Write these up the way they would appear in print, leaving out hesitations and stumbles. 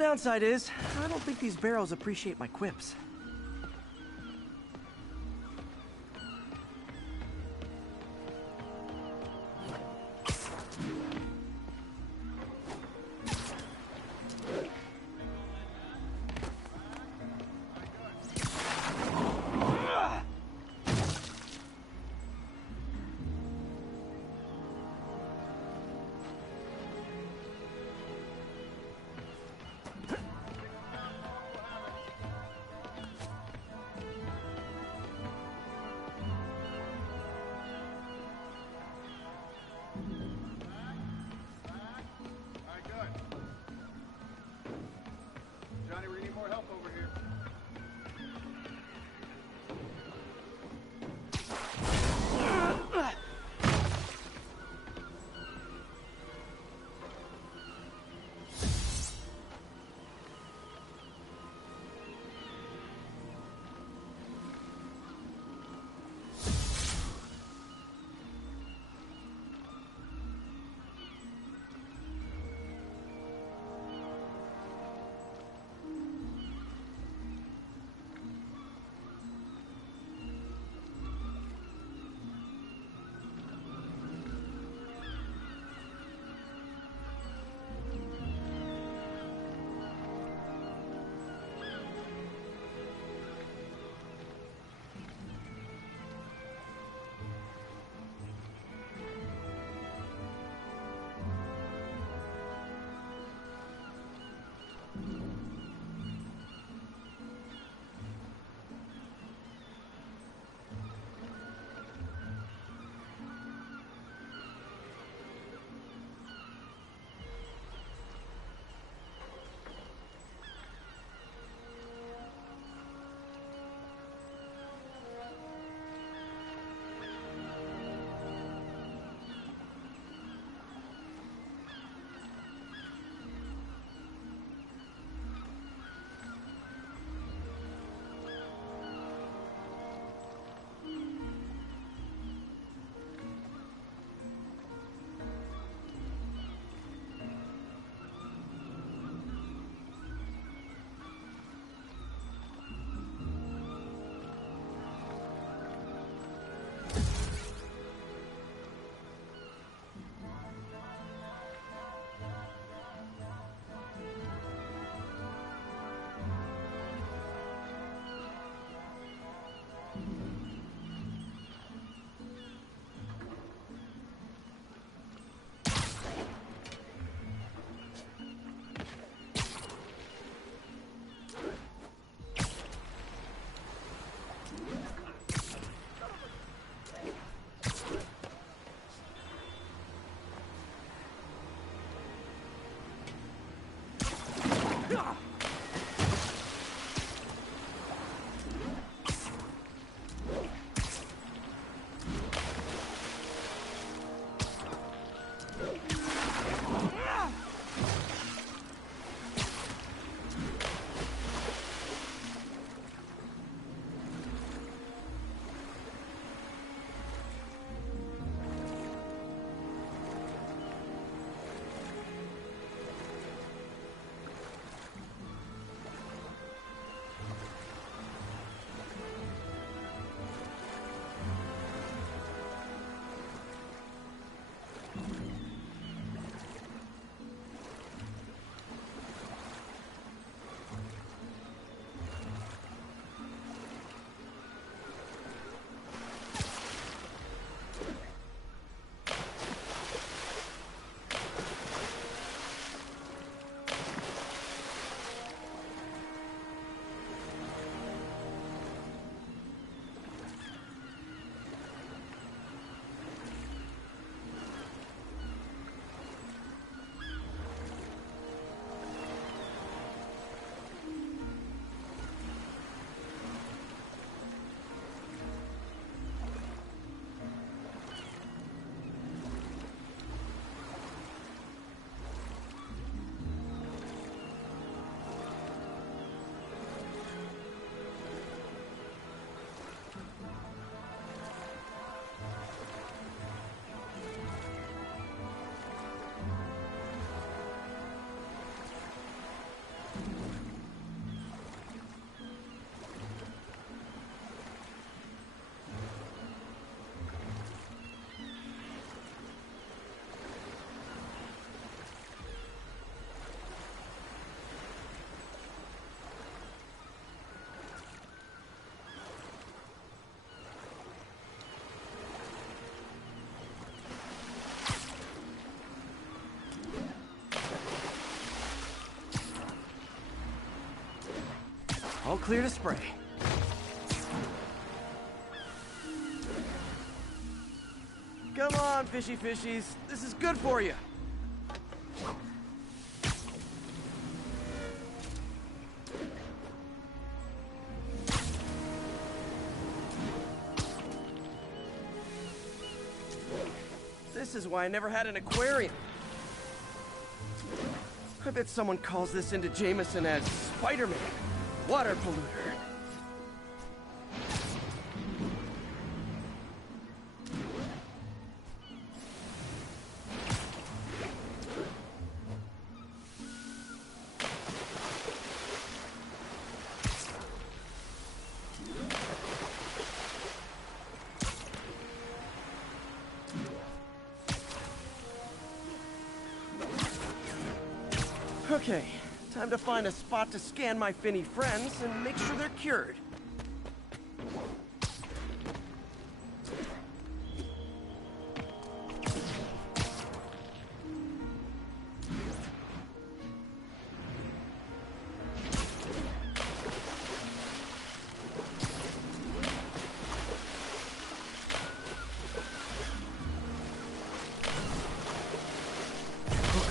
downside is, I don't think these barrels appreciate my quips. All clear to spray. Come on, fishy fishies. This is good for you. This is why I never had an aquarium. I bet someone calls this into Jameson as Spider-Man, water polluter. Okay, time to find a spot to scan my finny friends and make sure they're cured.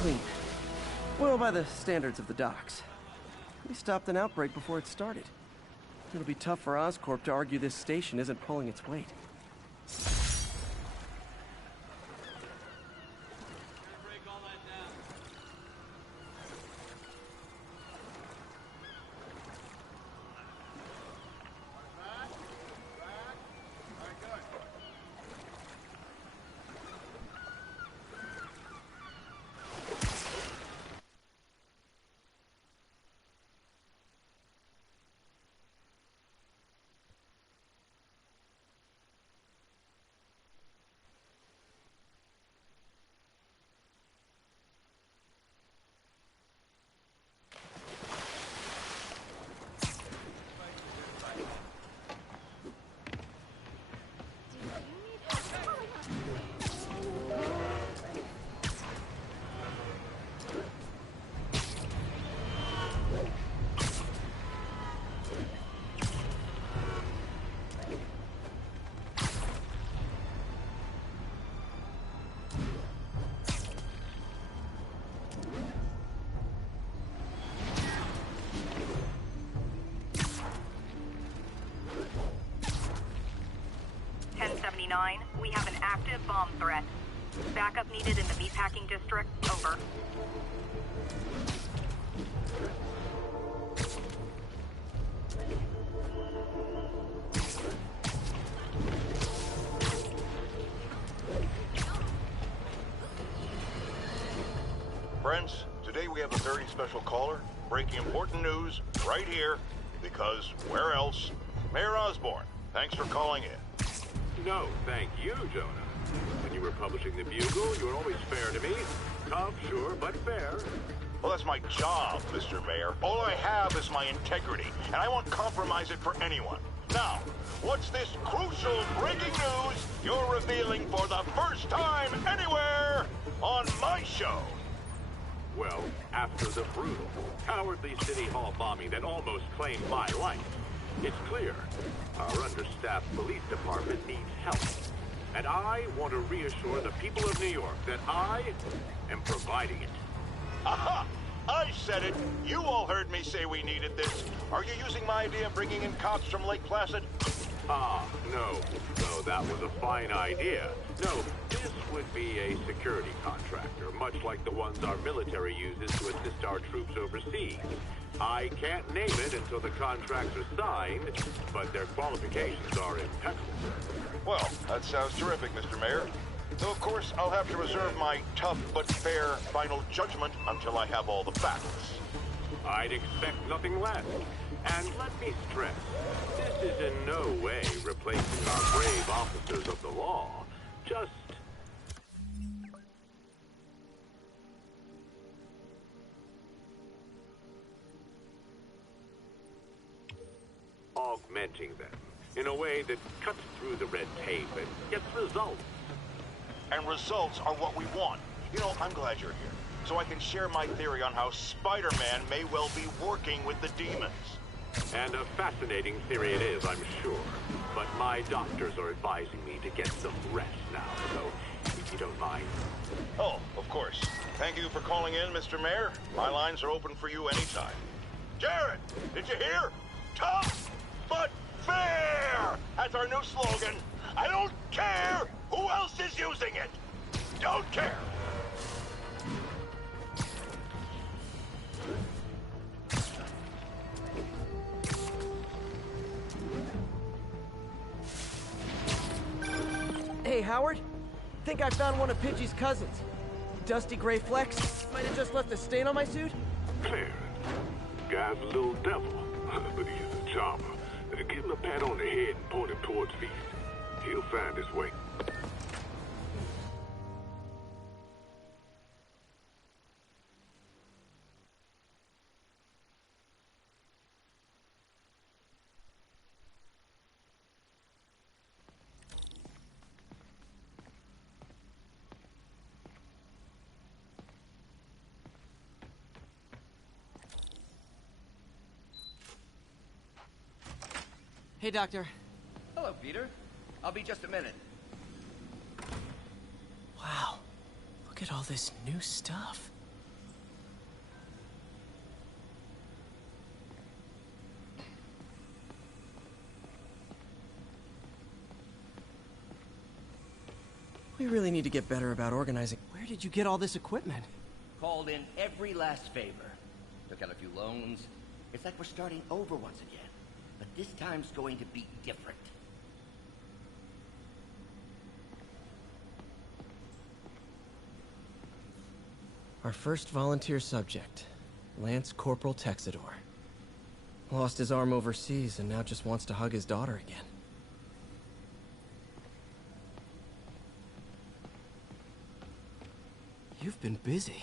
Clean. Well, by the standards of the docks. We stopped an outbreak before it started. It'll be tough for Oscorp to argue this station isn't pulling its weight. We have an active bomb threat. Backup needed in the meatpacking district. Over. Friends, today we have a very special caller, breaking important news right here, because where else? Mayor Osborn, thanks for calling in. No, thank you, Jonah. When you were publishing the Bugle, you were always fair to me. Tough, sure, but fair. Well, that's my job, Mr. Mayor. All I have is my integrity, and I won't compromise it for anyone. Now, what's this crucial breaking news you're revealing for the first time anywhere on my show? Well, after the brutal, cowardly City Hall bombing that almost claimed my life, it's clear our understaffed police department needs help. And I want to reassure the people of New York that I am providing it. Aha! I said it! You all heard me say we needed this. Are you using my idea of bringing in cops from Lake Placid? No. No, that was a fine idea. No, this would be a security contractor, much like the ones our military uses to assist our troops overseas. I can't name it until the contracts are signed, but their qualifications are impeccable. Well, that sounds terrific, Mr. Mayor. Though, of course, I'll have to reserve my tough but fair final judgment until I have all the facts. I'd expect nothing less. And let me stress, this is in no way replacing our brave officers of the law. Just augmenting them in a way that cuts through the red tape and gets results. And results are what we want. You know, I'm glad you're here, so I can share my theory on how Spider-Man may well be working with the demons. And a fascinating theory it is, I'm sure. But my doctors are advising me to get some rest now, so if you don't mind. Oh, of course. Thank you for calling in, Mr. Mayor. My lines are open for you anytime. Jared, did you hear? Tough, but fair! That's our new slogan. I don't care who else is using it. Don't care. Hey, Howard. Think I found one of Pidgey's cousins. Dusty Gray Flex. Might have just left a stain on my suit. Clarence, guy's a little devil, but he's a charmer. Give him a pat on the head and point him towards Feast. He'll find his way. Hey, Doctor. Hello, Peter. I'll be just a minute. Wow. Look at all this new stuff. We really need to get better about organizing. Where did you get all this equipment? Called in every last favor. Took out a few loans. It's like we're starting over once again. But this time's going to be different. Our first volunteer subject, Lance Corporal Texidor. Lost his arm overseas and now just wants to hug his daughter again. You've been busy.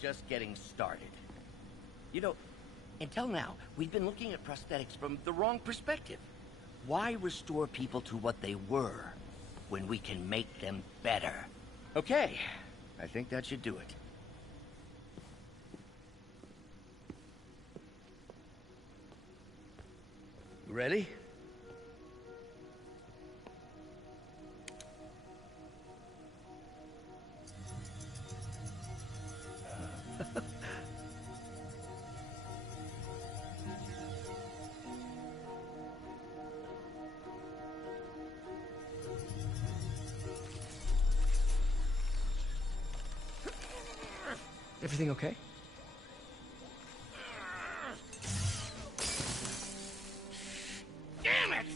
Just getting started. You know, until now, we've been looking at prosthetics from the wrong perspective. Why restore people to what they were when we can make them better? Okay, I think that should do it. You ready? Everything okay? Damn it!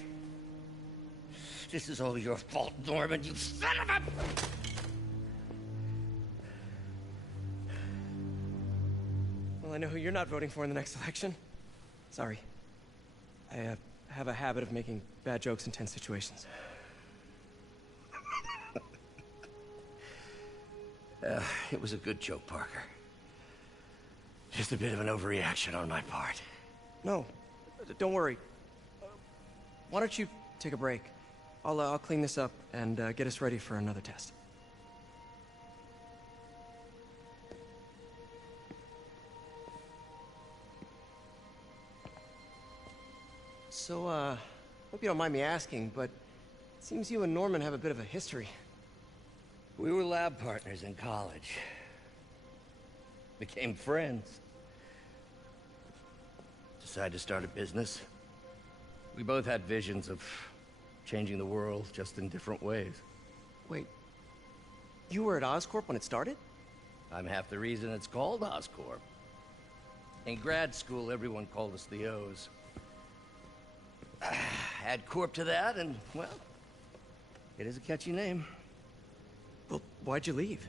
This is all your fault, Norman, you son of a... Well, I know who you're not voting for in the next election. Sorry. I have a habit of making bad jokes in tense situations. It was a good joke, Parker. Just a bit of an overreaction on my part. No, don't worry. Why don't you take a break? I'll clean this up and get us ready for another test. So, hope you don't mind me asking, but it seems you and Norman have a bit of a history. We were lab partners in college. Became friends. Decided to start a business. We both had visions of changing the world, just in different ways. Wait, you were at Oscorp when it started? I'm half the reason it's called Oscorp. In grad school, everyone called us the O's. Add Corp to that, and, well, it is a catchy name. Well, why'd you leave?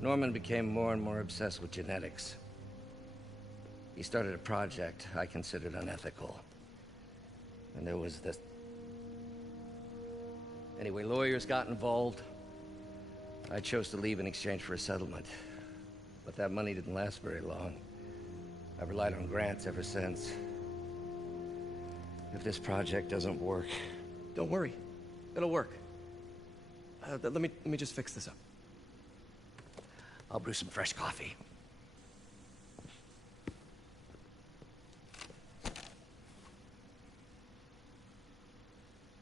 Norman became more and more obsessed with genetics. He started a project I considered unethical. And there was this... Anyway, lawyers got involved. I chose to leave in exchange for a settlement. But that money didn't last very long. I've relied on grants ever since. If this project doesn't work... Don't worry. It'll work. Let me just fix this up. I'll brew some fresh coffee.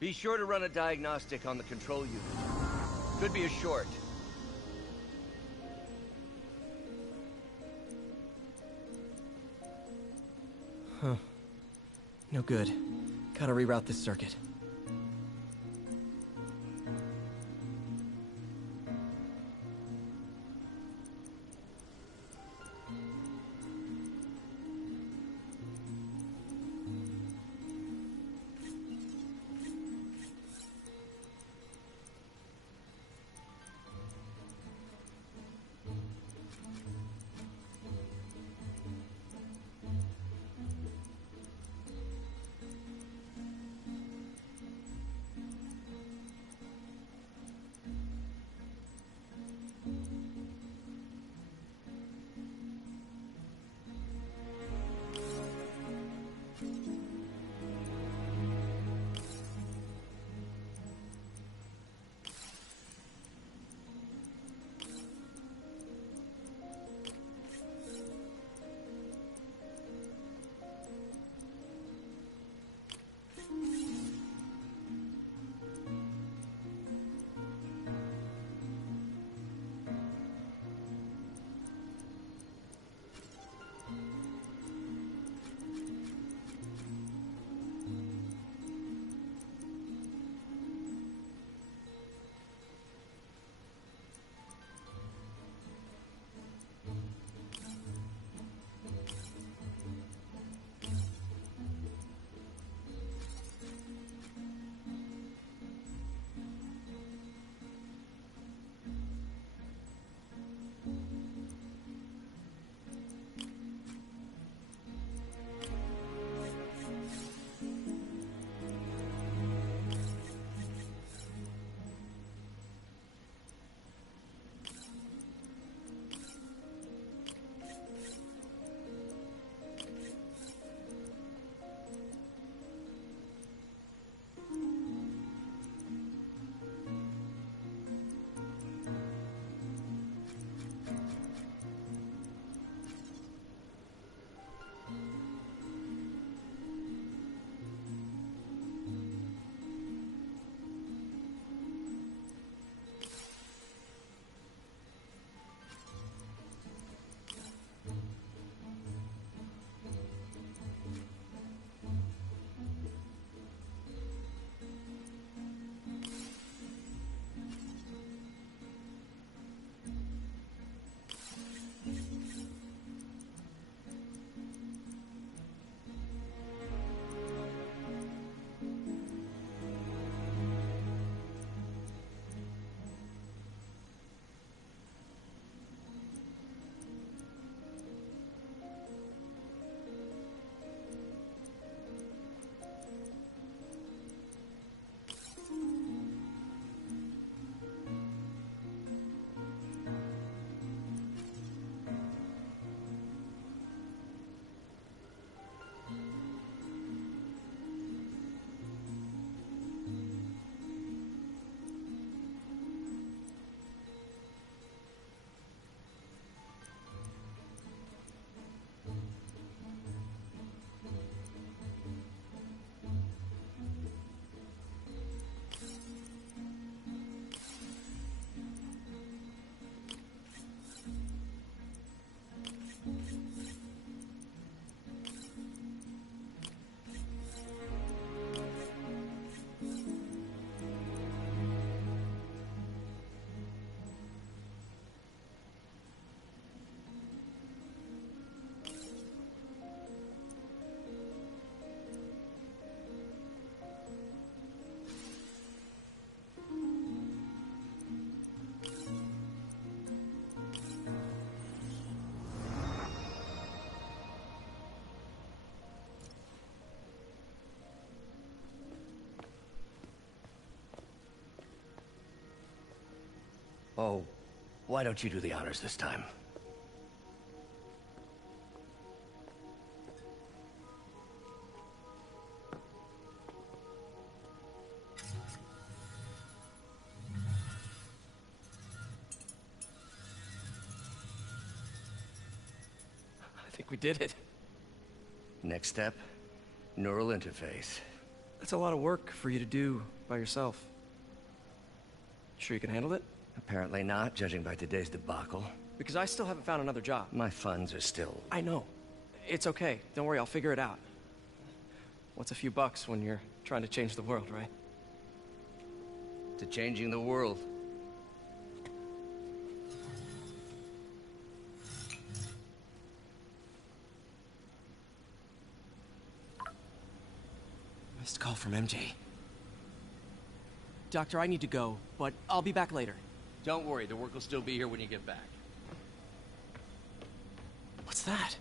Be sure to run a diagnostic on the control unit. Could be a short. Huh. No good. Gotta reroute this circuit. Oh, why don't you do the honors this time? I think we did it. Next step, neural interface. That's a lot of work for you to do by yourself. Sure you can handle it? Apparently not, judging by today's debacle. Because I still haven't found another job. My funds are still... I know. It's okay. Don't worry, I'll figure it out. What's a few bucks when you're trying to change the world, right? to changing the world. Missed call from MJ. Doctor, I need to go, but I'll be back later. Don't worry, the work will still be here when you get back. What's that?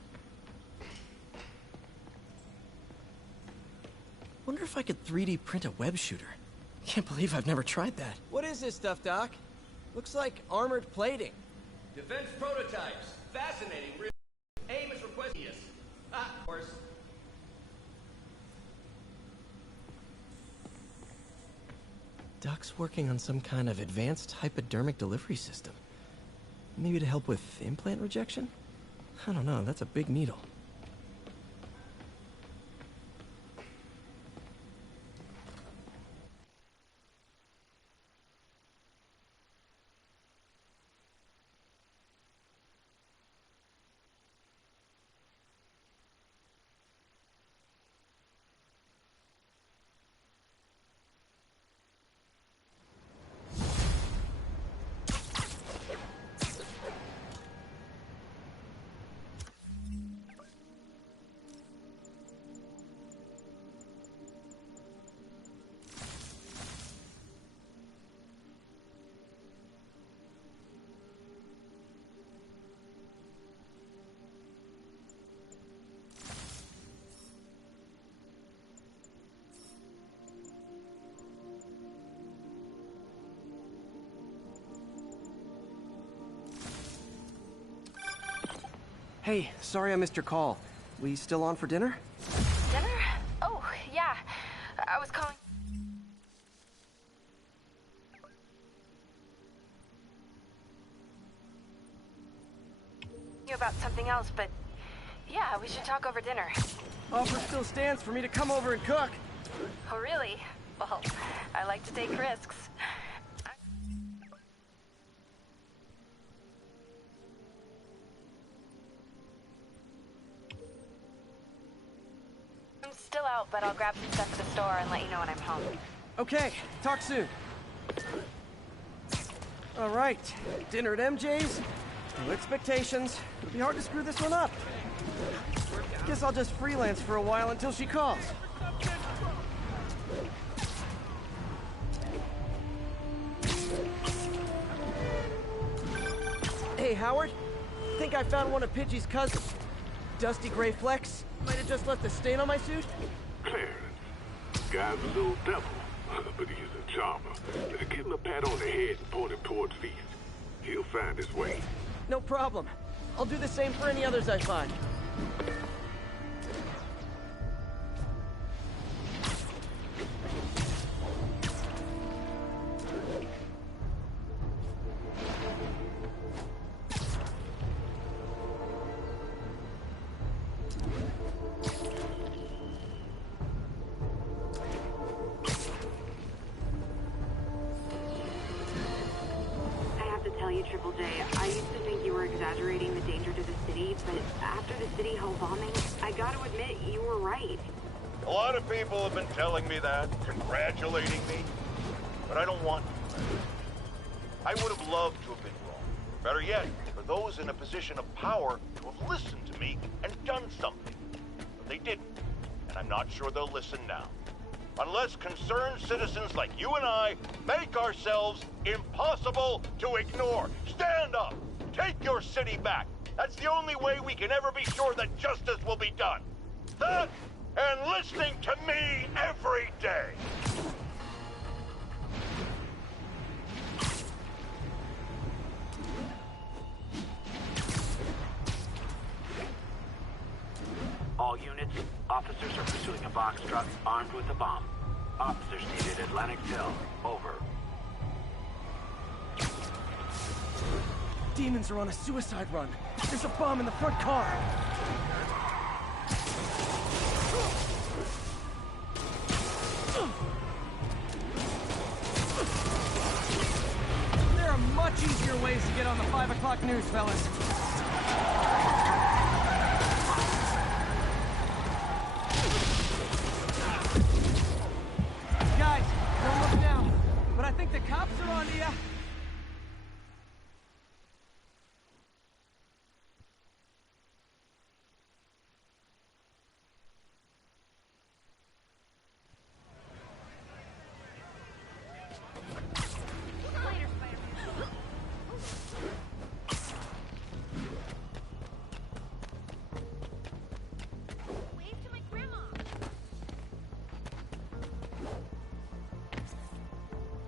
Wonder if I could 3D print a web shooter. Can't believe I've never tried that. What is this stuff, Doc? Looks like armored plating. Defense prototypes. Fascinating. Aim is requested. Ah, of course. Doc's working on some kind of advanced hypodermic delivery system. Maybe to help with implant rejection? I don't know, that's a big needle. Hey, sorry I missed your call. We still on for dinner? Dinner? Oh, yeah. I was calling you about something else, but yeah, we should talk over dinner. Offer still stands for me to come over and cook. Oh, really? Well, I like to take risks. I'm still out, but I'll grab some stuff at the store and let you know when I'm home. Okay, talk soon. All right, dinner at MJ's. No expectations. It'll be hard to screw this one up. Guess I'll just freelance for a while until she calls. Hey, Howard. Think I found one of Pidgey's cousins. Dusty gray flecks. Might have just left a stain on my suit. Clarence, guy's a little devil, but he's a charmer. Give him a pat on the head and point him towards Feast. He'll find his way. No problem. I'll do the same for any others I find. Triple J, I used to think you were exaggerating the danger to the city, but after the City Hall bombing, I gotta admit, you were right. A lot of people have been telling me that, congratulating me, but I don't want to. I would have loved to have been wrong. Better yet, for those in a position of power to have listened to me and done something. But they didn't, and I'm not sure they'll listen now. Unless concerned citizens like you and I make ourselves impossible to ignore. Stand up! Take your city back! That's the only way we can ever be sure that justice will be done. That, and listening to me every day! All units, officers are pursuing a box truck armed with a bomb. Officers needed at Lenox Hill. Over. Demons are on a suicide run. There's a bomb in the front car. on the 5 o'clock news, fellas. Guys, don't look now, but I think the cops are on to ya.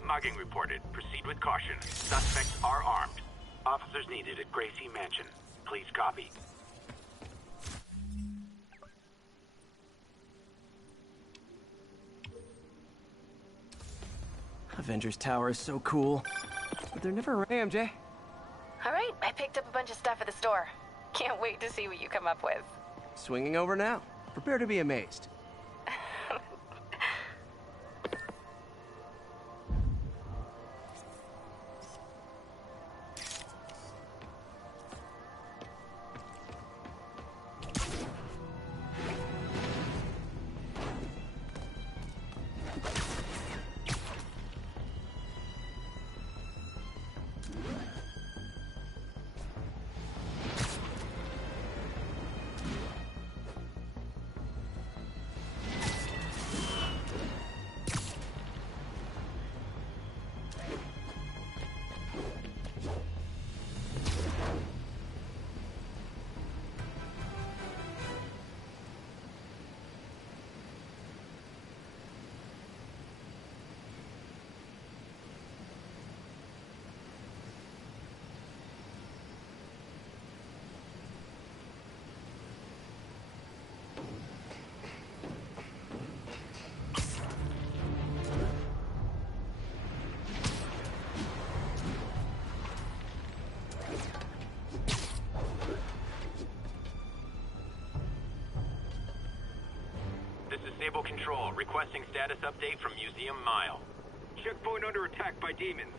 Mugging reported. Proceed with caution. Suspects are armed. Officers needed at Gracie Mansion. Please copy. Avengers Tower is so cool. But they're never rammed, eh? All right, I picked up a bunch of stuff at the store. Can't wait to see what you come up with. Swinging over now. Prepare to be amazed. Sable Control, requesting status update from Museum Mile. Checkpoint under attack by demons.